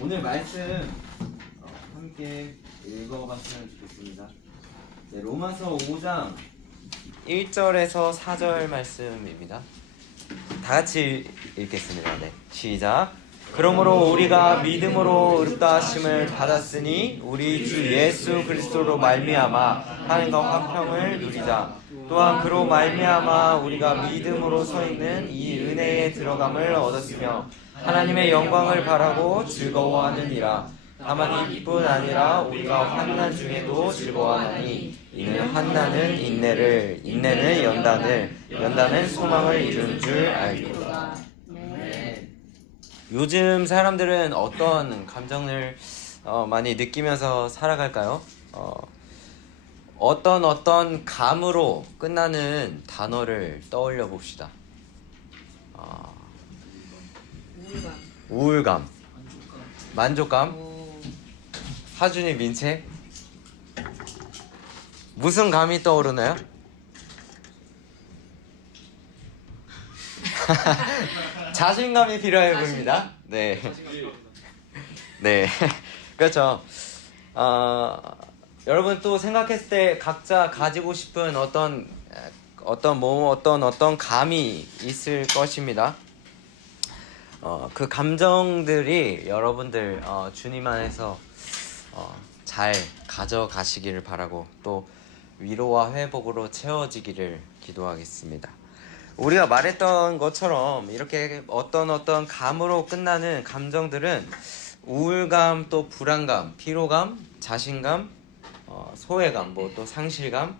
오늘 말씀 함께 읽어봤으면 좋겠습니다. 네, 로마서 5장 1절에서 4절 말씀입니다. 다 같이 읽겠습니다. 네, 시작. 그러므로 우리가 믿음으로 의롭다 하심을 받았으니 우리 주 예수 그리스도로 말미암아 하나님과 화평을 누리자. 또한 그로 말미암아 우리가 믿음으로 서 있는 이 은혜에 들어감을 얻었으며 하나님의 영광을 바라고 즐거워하느니라. 다만 이뿐 아니라 우리가 환난 중에도 즐거워하나니 이는 환난은 인내를, 인내는 연단을, 연단은 소망을 이루는 줄 알리로다. 요즘 사람들은 어떤 감정을 많이 느끼면서 살아갈까요? 어떤 감으로 끝나는 단어를 떠올려 봅시다. 우울감, 만족감, 하준이, 민채, 무슨 감이 떠오르나요? 자신감이 필요해 보입니다. 네, 네, 그렇죠. 여러분 또 생각했을 때 각자 가지고 싶은 어떤 감이 있을 것입니다. 그 감정들이 여러분들 주님 안에서 잘 가져가시기를 바라고 또 위로와 회복으로 채워지기를 기도하겠습니다. 우리가 말했던 것처럼 이렇게 어떤 감으로 끝나는 감정들은 우울감, 또 불안감, 피로감, 자신감, 소외감, 또 상실감,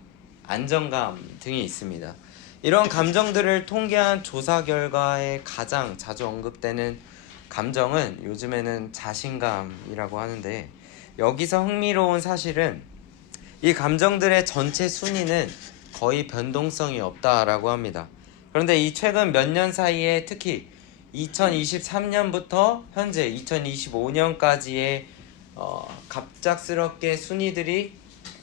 안정감 등이 있습니다. 이런 감정들을 통계한 조사 결과에 가장 자주 언급되는 감정은 요즘에는 자신감이라고 하는데, 여기서 흥미로운 사실은 이 감정들의 전체 순위는 거의 변동성이 없다라고 합니다. 그런데 이 최근 몇 년 사이에 특히 2023년부터 현재 2025년까지의 갑작스럽게 순위들이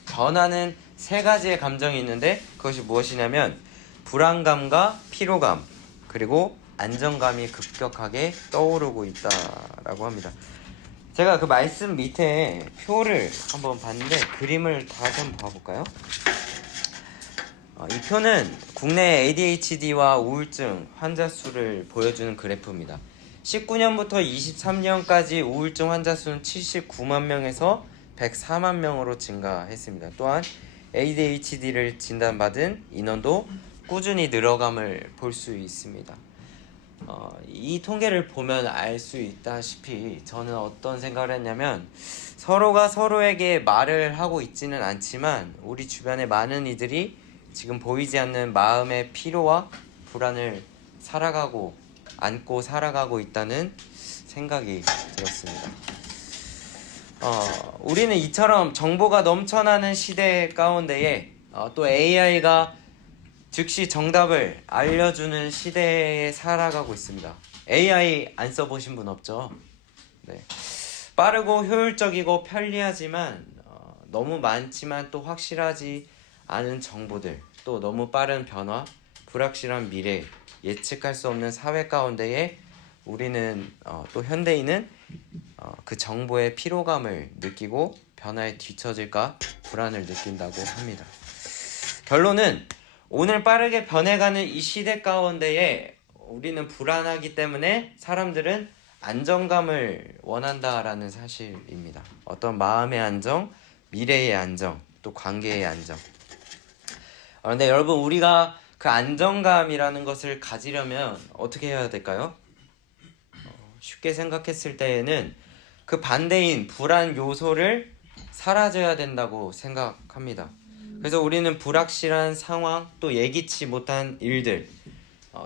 변하는 세 가지의 감정이 있는데, 그것이 무엇이냐면 불안감과 피로감, 그리고 안정감이 급격하게 떠오르고 있다라고 합니다. 제가 그 말씀 밑에 표를 한번 봤는데 그림을 다시 한번 봐볼까요? 이 표는 국내 ADHD와 우울증 환자 수를 보여주는 그래프입니다. 19년부터 23년까지 우울증 환자 수는 79만 명에서 104만 명으로 증가했습니다. 또한 ADHD를 진단받은 인원도 꾸준히 늘어감을 볼 수 있습니다. 이 통계를 보면 알 수 있다시피 저는 어떤 생각을 했냐면, 서로가 서로에게 말을 하고 있지는 않지만 우리 주변의 많은 이들이 지금 보이지 않는 마음의 피로와 불안을 안고 살아가고 있다는 생각이 들었습니다. 우리는 이처럼 정보가 넘쳐나는 시대 가운데에 또 AI가 즉시 정답을 알려주는 시대에 살아가고 있습니다. AI 안 써보신 분 없죠? 네. 빠르고 효율적이고 편리하지만 너무 많지만 또 확실하지 않은 정보들, 또 너무 빠른 변화, 불확실한 미래, 예측할 수 없는 사회 가운데에 우리는 또 현대인은 그 정보의 피로감을 느끼고 변화에 뒤처질까 불안을 느낀다고 합니다. 결론은 오늘 빠르게 변해가는 이 시대 가운데에 우리는 불안하기 때문에 사람들은 안정감을 원한다라는 사실입니다. 어떤 마음의 안정, 미래의 안정, 또 관계의 안정. 그런데 여러분, 우리가 그 안정감이라는 것을 가지려면 어떻게 해야 될까요? 쉽게 생각했을 때에는 그 반대인 불안 요소를 사라져야 된다고 생각합니다. 그래서 우리는 불확실한 상황, 또 예기치 못한 일들,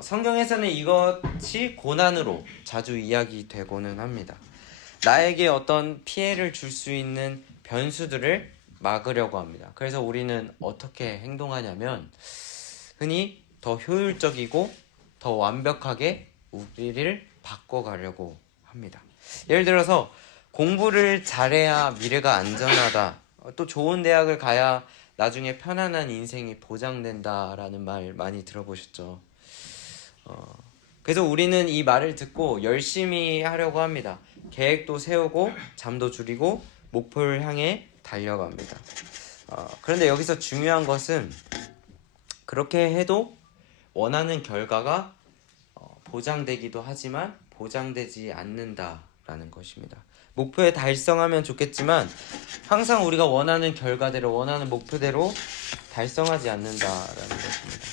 성경에서는 이것이 고난으로 자주 이야기되고는 합니다. 나에게 어떤 피해를 줄 수 있는 변수들을 막으려고 합니다. 그래서 우리는 어떻게 행동하냐면 흔히 더 효율적이고 더 완벽하게 우리를 바꿔가려고 합니다. 예를 들어서 공부를 잘해야 미래가 안전하다, 또 좋은 대학을 가야 나중에 편안한 인생이 보장된다라는 말 많이 들어보셨죠? 그래서 우리는 이 말을 듣고 열심히 하려고 합니다. 계획도 세우고 잠도 줄이고 목표를 향해 달려갑니다. 그런데 여기서 중요한 것은 그렇게 해도 원하는 결과가 보장되기도 하지만 보장되지 않는다라는 것입니다. 목표에 달성하면 좋겠지만 항상 우리가 원하는 결과대로 원하는 목표대로 달성하지 않는다라는 것입니다.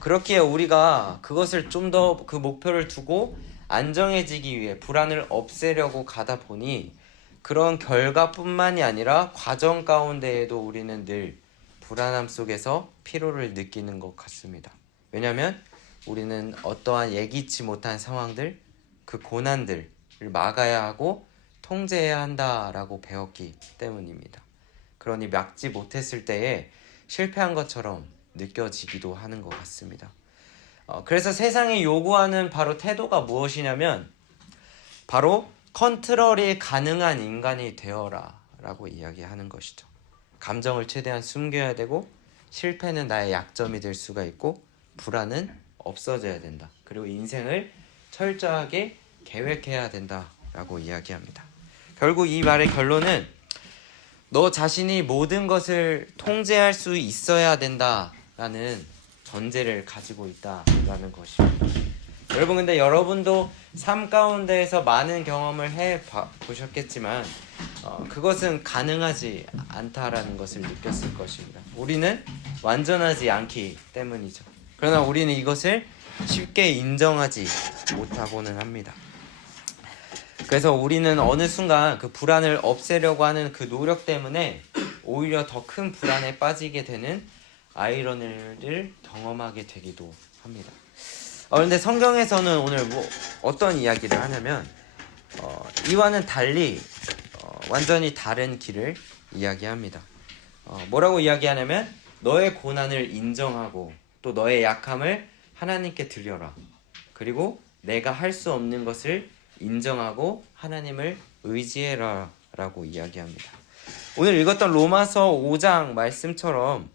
그렇기에 우리가 그것을 좀 더 그 목표를 두고 안정해지기 위해 불안을 없애려고 가다 보니 그런 결과뿐만이 아니라 과정 가운데에도 우리는 늘 불안함 속에서 피로를 느끼는 것 같습니다. 왜냐하면 우리는 어떠한 예기치 못한 상황들, 그 고난들을 막아야 하고 통제해야 한다라고 배웠기 때문입니다. 그러니 막지 못했을 때에 실패한 것처럼 느껴지기도 하는 것 같습니다. 그래서 세상이 요구하는 바로 태도가 무엇이냐면 바로 컨트롤이 가능한 인간이 되어라 라고 이야기하는 것이죠. 감정을 최대한 숨겨야 되고 실패는 나의 약점이 될 수가 있고 불안은 없어져야 된다. 그리고 인생을 철저하게 계획해야 된다라고 이야기합니다. 결국 이 말의 결론은 너 자신이 모든 것을 통제할 수 있어야 된다라는 전제를 가지고 있다라는 것입니다. 여러분, 근데 여러분도 삶 가운데에서 많은 경험을 해보셨겠지만 그것은 가능하지 않다라는 것을 느꼈을 것입니다. 우리는 완전하지 않기 때문이죠. 그러나 우리는 이것을 쉽게 인정하지 못하고는 합니다. 그래서 우리는 어느 순간 그 불안을 없애려고 하는 그 노력 때문에 오히려 더 큰 불안에 빠지게 되는 아이러니를 경험하게 되기도 합니다. 그런데 성경에서는 오늘 어떤 이야기를 하냐면 이와는 달리 완전히 다른 길을 이야기합니다. 뭐라고 이야기하냐면 너의 고난을 인정하고 또 너의 약함을 하나님께 드려라. 그리고 내가 할 수 없는 것을 인정하고 하나님을 의지해라 라고 이야기합니다. 오늘 읽었던 로마서 5장 말씀처럼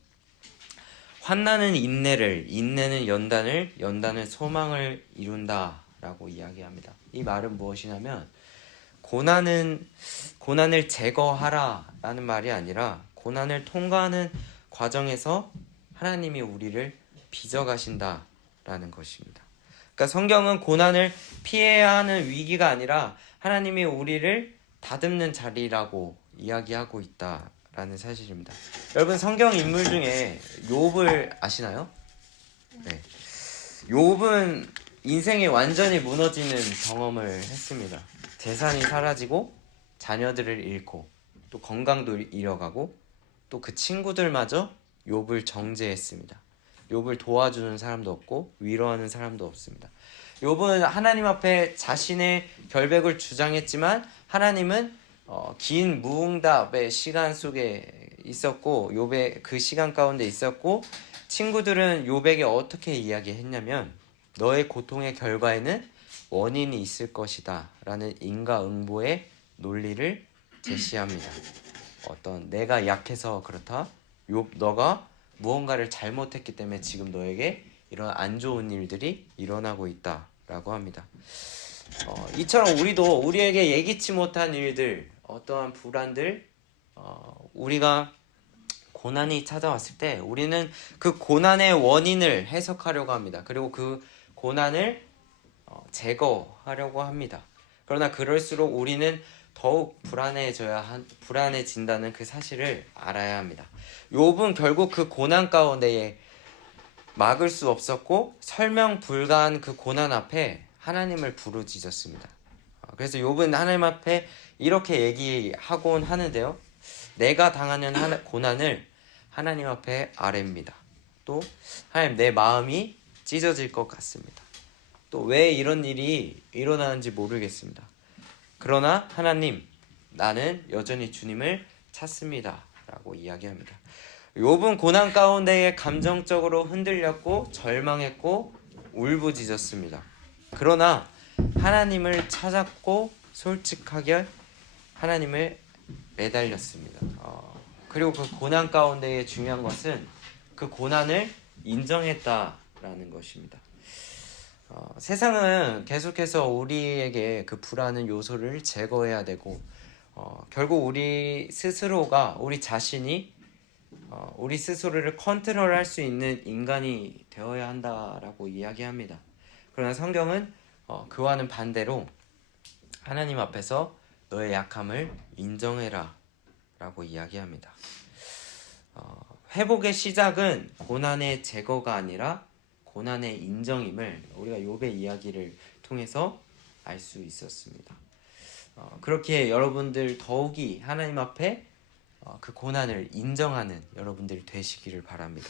환난은 인내를, 인내는 연단을, 연단은 소망을 이룬다 라고 이야기합니다. 이 말은 무엇이냐면 고난을 제거하라 라는 말이 아니라 고난을 통과하는 과정에서 하나님이 우리를 빚어가신다 라는 것입니다. 그러니까 성경은 고난을 피해야 하는 위기가 아니라 하나님이 우리를 다듬는 자리라고 이야기하고 있다라는 사실입니다. 여러분, 성경 인물 중에 욥을 아시나요? 네. 욥은 인생이 완전히 무너지는 경험을 했습니다. 재산이 사라지고 자녀들을 잃고 또 건강도 잃어가고 또 그 친구들마저 욥을 정죄했습니다. 욥을 도와주는 사람도 없고 위로하는 사람도 없습니다. 욥은 하나님 앞에 자신의 결백을 주장했지만 하나님은 긴 무응답의 시간 속에 있었고 욥의 그 시간 가운데 있었고 친구들은 욥에게 어떻게 이야기했냐면 너의 고통의 결과에는 원인이 있을 것이다 라는 인과응보의 논리를 제시합니다. 어떤 내가 약해서 그렇다. 욥 너가 무언가를 잘못했기 때문에 지금 너에게 이런 안 좋은 일들이 일어나고 있다라고 합니다. 이처럼 우리도 우리에게 예기치 못한 일들, 어떠한 불안들, 우리가 고난이 찾아왔을 때 우리는 그 고난의 원인을 해석하려고 합니다. 그리고 그 고난을 제거하려고 합니다. 그러나 그럴수록 우리는 더욱 불안해진다는 그 사실을 알아야 합니다. 욥은 결국 그 고난 가운데에 막을 수 없었고 설명 불가한 그 고난 앞에 하나님을 부르짖었습니다. 그래서 욥은 하나님 앞에 이렇게 얘기하곤 하는데요. 내가 당하는 고난을 하나님 앞에 아뢰입니다. 또 하나님 내 마음이 찢어질 것 같습니다. 또 왜 이런 일이 일어나는지 모르겠습니다. 그러나 하나님 나는 여전히 주님을 찾습니다 라고 이야기합니다. 욥은 고난 가운데에 감정적으로 흔들렸고 절망했고 울부짖었습니다. 그러나 하나님을 찾았고 솔직하게 하나님을 매달렸습니다. 그리고 그 고난 가운데에 중요한 것은 그 고난을 인정했다라는 것입니다. 세상은 계속해서 우리에게 그 불안한 요소를 제거해야 되고 결국 우리 스스로가 우리 자신이 우리 스스로를 컨트롤할 수 있는 인간이 되어야 한다라고 이야기합니다. 그러나 성경은 그와는 반대로 하나님 앞에서 너의 약함을 인정해라 라고 이야기합니다. 회복의 시작은 고난의 제거가 아니라 고난의 인정임을 우리가 욥의 이야기를 통해서 알 수 있었습니다. 그렇게 여러분들 더욱이 하나님 앞에 그 고난을 인정하는 여러분들이 되시기를 바랍니다.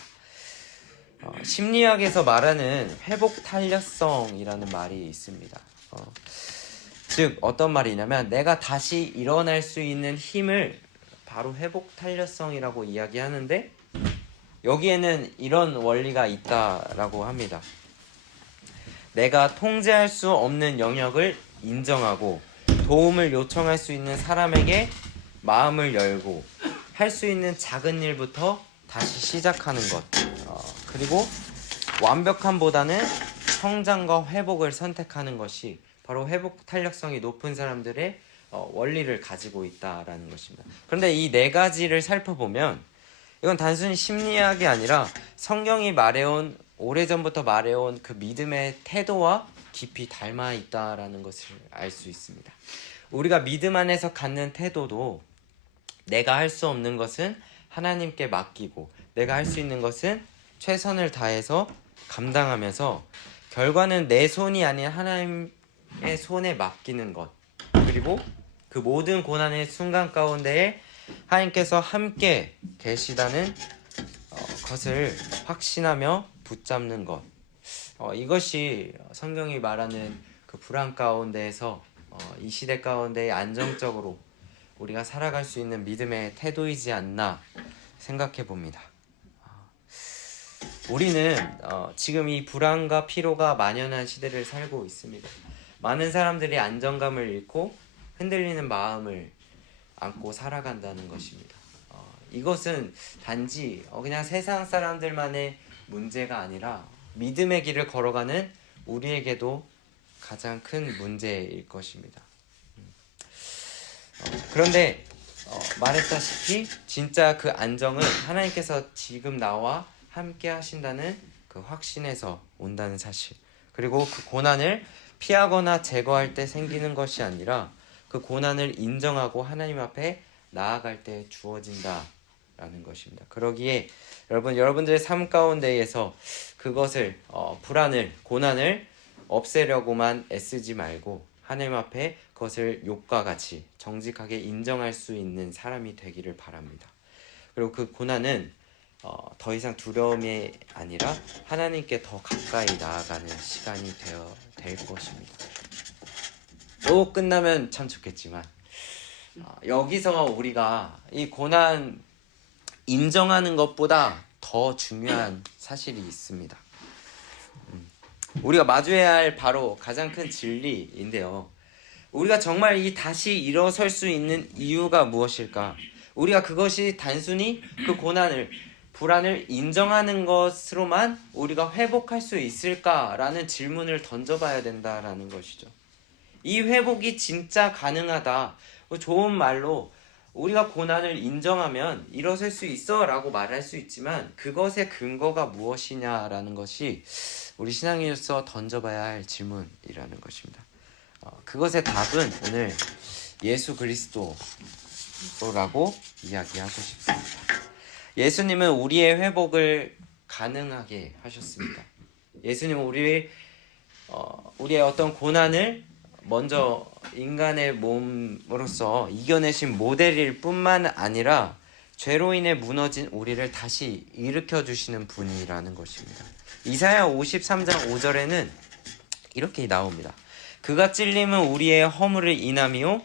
심리학에서 말하는 회복 탄력성이라는 말이 있습니다. 즉 어떤 말이냐면 내가 다시 일어날 수 있는 힘을 바로 회복 탄력성이라고 이야기하는데 여기에는 이런 원리가 있다라고 합니다. 내가 통제할 수 없는 영역을 인정하고 도움을 요청할 수 있는 사람에게 마음을 열고 할 수 있는 작은 일부터 다시 시작하는 것, 그리고 완벽함보다는 성장과 회복을 선택하는 것이 바로 회복 탄력성이 높은 사람들의 원리를 가지고 있다라는 것입니다. 그런데 이 네 가지를 살펴보면 이건 단순히 심리학이 아니라 성경이 말해온 오래전부터 말해온 그 믿음의 태도와 깊이 닮아 있다라는 것을 알 수 있습니다. 우리가 믿음 안에서 갖는 태도도 내가 할 수 없는 것은 하나님께 맡기고 내가 할 수 있는 것은 최선을 다해서 감당하면서 결과는 내 손이 아닌 하나님의 손에 맡기는 것, 그리고 그 모든 고난의 순간 가운데에 하나님께서 함께 계시다는 것을 확신하며 붙잡는 것, 이것이 성경이 말하는 그 불안 가운데에서 이 시대 가운데 안정적으로 우리가 살아갈 수 있는 믿음의 태도이지 않나 생각해 봅니다. 우리는 지금 이 불안과 피로가 만연한 시대를 살고 있습니다. 많은 사람들이 안정감을 잃고 흔들리는 마음을 안고 살아간다는 것입니다. 이것은 단지 그냥 세상 사람들만의 문제가 아니라 믿음의 길을 걸어가는 우리에게도 가장 큰 문제일 것입니다. 그런데 말했다시피 진짜 그 안정은 하나님께서 지금 나와 함께 하신다는 그 확신에서 온다는 사실, 그리고 그 고난을 피하거나 제거할 때 생기는 것이 아니라 그 고난을 인정하고 하나님 앞에 나아갈 때 주어진다라는 것입니다. 그러기에 여러분들의 삶 가운데에서 그것을 불안을, 고난을 없애려고만 애쓰지 말고 하나님 앞에 그것을 욥과 같이 정직하게 인정할 수 있는 사람이 되기를 바랍니다. 그리고 그 고난은 더 이상 두려움이 아니라 하나님께 더 가까이 나아가는 시간이 될 것입니다. 또 끝나면 참 좋겠지만 여기서 우리가 이 고난 인정하는 것보다 더 중요한 사실이 있습니다. 우리가 마주해야 할 바로 가장 큰 진리인데요. 우리가 정말 이 다시 일어설 수 있는 이유가 무엇일까? 우리가 그것이 단순히 그 고난을, 불안을 인정하는 것으로만 우리가 회복할 수 있을까라는 질문을 던져봐야 된다라는 것이죠. 이 회복이 진짜 가능하다, 좋은 말로 우리가 고난을 인정하면 일어설 수 있어 라고 말할 수 있지만 그것의 근거가 무엇이냐라는 것이 우리 신앙인으로서 던져봐야 할 질문이라는 것입니다. 그것의 답은 오늘 예수 그리스도라고 이야기하고 싶습니다. 예수님은 우리의 회복을 가능하게 하셨습니다. 예수님은 우리의 어떤 고난을 먼저 인간의 몸으로서 이겨내신 모델일 뿐만 아니라 죄로 인해 무너진 우리를 다시 일으켜 주시는 분이라는 것입니다. 이사야 53장 5절에는 이렇게 나옵니다. 그가 찔림은 우리의 허물을 인함이요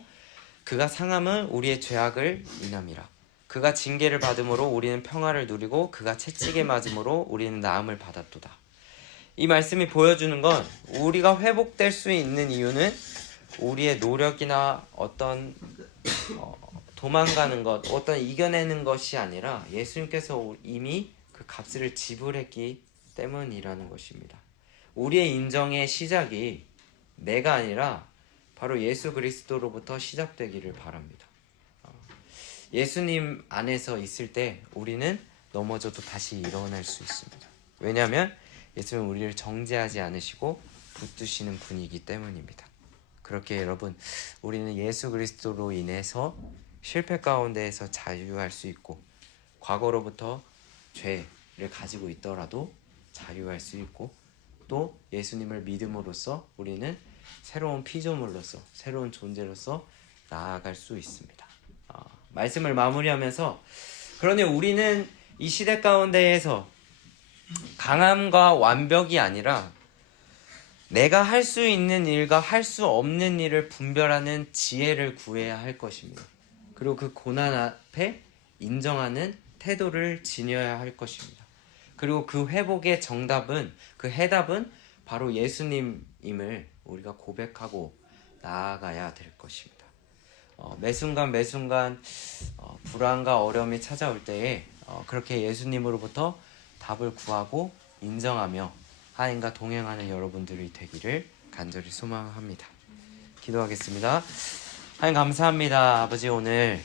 그가 상함은 우리의 죄악을 인함이라. 그가 징계를 받음으로 우리는 평화를 누리고 그가 채찍에 맞음으로 우리는 나음을 받았도다. 이 말씀이 보여주는 건 우리가 회복될 수 있는 이유는 우리의 노력이나 어떤 도망가는 것, 어떤 이겨내는 것이 아니라 예수님께서 이미 그 값을 지불했기 때문이라는 것입니다. 우리의 인정의 시작이 내가 아니라 바로 예수 그리스도로부터 시작되기를 바랍니다. 예수님 안에서 있을 때 우리는 넘어져도 다시 일어날 수 있습니다. 왜냐하면 예수님은 우리를 정죄하지 않으시고 붙드시는 분이기 때문입니다. 그렇게 여러분, 우리는 예수 그리스도로 인해서 실패 가운데에서 자유할 수 있고, 과거로부터 죄를 가지고 있더라도 자유할 수 있고, 또 예수님을 믿음으로써 우리는 새로운 피조물로서, 새로운 존재로서 나아갈 수 있습니다. 말씀을 마무리하면서, 그러니 우리는 이 시대 가운데에서 강함과 완벽이 아니라 내가 할 수 있는 일과 할 수 없는 일을 분별하는 지혜를 구해야 할 것입니다. 그리고 그 고난 앞에 인정하는 태도를 지녀야 할 것입니다. 그리고 그 회복의 정답은, 그 해답은 바로 예수님임을 우리가 고백하고 나아가야 될 것입니다. 매순간 불안과 어려움이 찾아올 때에 그렇게 예수님으로부터 답을 구하고 인정하며 하나님과 동행하는 여러분들이 되기를 간절히 소망합니다. 기도하겠습니다. 하나님 감사합니다. 아버지, 오늘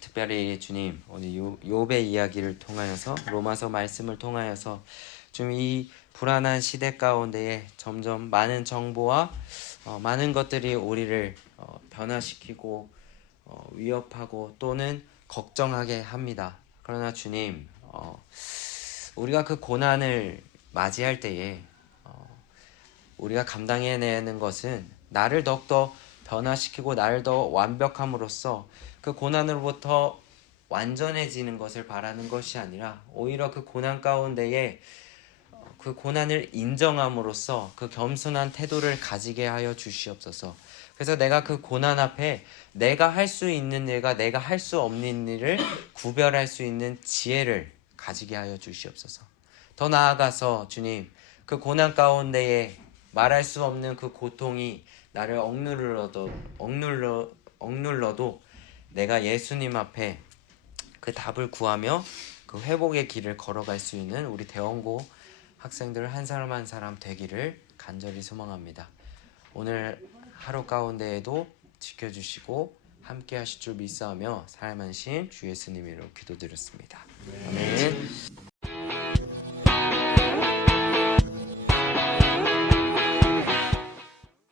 특별히 주님, 오늘 욥의 이야기를 통하여서, 로마서 말씀을 통하여서 좀 이 불안한 시대 가운데에 점점 많은 정보와 많은 것들이 우리를 변화시키고 위협하고 또는 걱정하게 합니다. 그러나 주님, 우리가 그 고난을 맞이할 때에 우리가 감당해내는 것은 나를 더욱더 변화시키고 나를 더 완벽함으로써 그 고난으로부터 완전해지는 것을 바라는 것이 아니라, 오히려 그 고난 가운데에 그 고난을 인정함으로써 그 겸손한 태도를 가지게 하여 주시옵소서. 그래서 내가 그 고난 앞에 내가 할 수 있는 일과 내가 할 수 없는 일을 구별할 수 있는 지혜를 가지게 하여 주시옵소서. 더 나아가서 주님, 그 고난 가운데에 말할 수 없는 그 고통이 나를 억눌러도 내가 예수님 앞에 그 답을 구하며 그 회복의 길을 걸어갈 수 있는 우리 대원고 학생들 한 사람 한 사람 되기를 간절히 소망합니다. 오늘 하루 가운데에도 지켜주시고 함께 하실 줄 믿사오며 살아만신 주 예수님 이름으로 기도드렸습니다. 아멘.